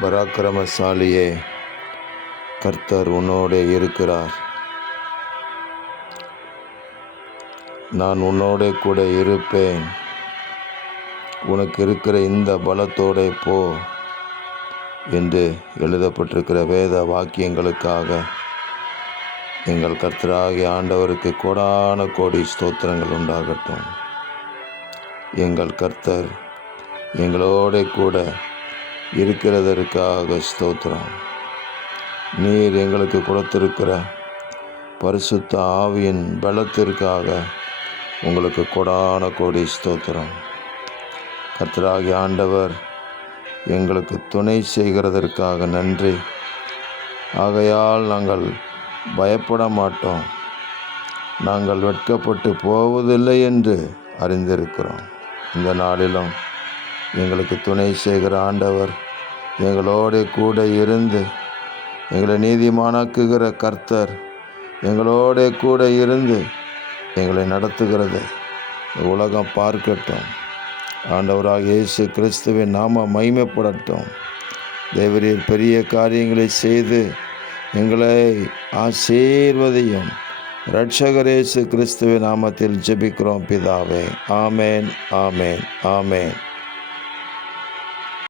பராக்கிரமசாலியே, கர்த்தர் உன்னோடே இருக்கிறார். நான் உன்னோடே கூட இருப்பேன். உனக்கு இருக்கிற இந்த பலத்தோடே போ என்று எழுதப்பட்டிருக்கிற வேத வாக்கியங்களுக்காக எங்கள் கர்த்தராகிய ஆண்டவருக்கு கோடான கோடி ஸ்தோத்திரங்கள் உண்டாகட்டும். எங்கள் கர்த்தர் எங்களோட கூட இருக்கிறதற்காக ஸ்தோத்திரம். நீர் எங்களுக்கு கொடுத்திருக்கிற பரிசுத்த ஆவியின் பலத்திற்காக உங்களுக்கு கோடான கோடி ஸ்தோத்திரம். கர்த்தராகிய ஆண்டவர் எங்களுக்கு துணை செய்கிறதற்காக நன்றி. ஆகையால் நாங்கள் பயப்பட மாட்டோம். நாங்கள் வெட்கப்பட்டு போவதில்லை என்று அறிந்திருக்கிறோம். இந்த நாளிலும் எங்களுக்கு துணை செய்கிற ஆண்டவர் எங்களோட கூட இருந்து எங்களை நீதிமானாக்குகிற கர்த்தர் எங்களோட கூட இருந்து எங்களை நடத்துகிறது உலகம் பார்க்கட்டும். ஆண்டவராக இயேசு கிறிஸ்துவின் நாம மகிமைப்படட்டும். தேவரீர் பெரிய காரியங்களை செய்து எங்களை ஆசீர்வதியும். இரட்சகர் இயேசு கிறிஸ்துவின் நாமத்தில் ஜெபிக்கிறோம் பிதாவே. ஆமேன், ஆமேன், ஆமேன்.